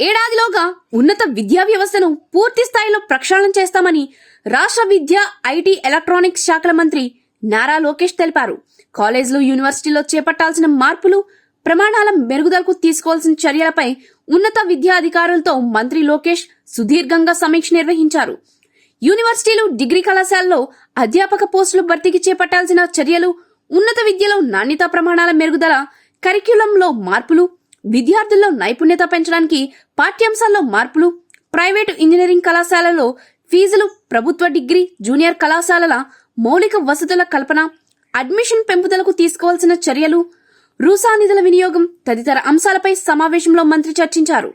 ఏడాదిలోగా ఉన్నత విద్యా వ్యవస్థను పూర్తి స్థాయిలో ప్రక్షాళన చేస్తామని రాష్ట్ర విద్య, ఐటీ, ఎలక్ట్రానిక్స్ శాఖల మంత్రి నారా లోకేష్ తెలిపారు. కాలేజీలు, యూనివర్సిటీల్లో చేపట్టాల్సిన మార్పులు, ప్రమాణాల మెరుగుదలకు తీసుకోవాల్సిన చర్యలపై ఉన్నత విద్యా అధికారులతో మంత్రి లోకేష్ సుదీర్ఘంగా సమీక్ష నిర్వహించారు. యూనివర్సిటీలు, డిగ్రీ కళాశాలలో అధ్యాపక పోస్టులు భర్తీకి చేపట్టాల్సిన చర్యలు, ఉన్నత విద్యలో నాణ్యతా ప్రమాణాల మెరుగుదల, కరిక్యులంలో మార్పులు, విద్యార్థుల్లో నైపుణ్యత పెంచడానికి పాఠ్యాంశాల్లో మార్పులు, ప్రైవేటు ఇంజనీరింగ్ కళాశాలలో ఫీజులు, ప్రభుత్వ డిగ్రీ, జూనియర్ కళాశాలల మౌలిక వసతుల కల్పన, అడ్మిషన్ పెంపుదలకు తీసుకోవాల్సిన చర్యలు, రూసా నిధుల వినియోగం తదితర అంశాలపై సమావేశంలో మంత్రి చర్చించారు.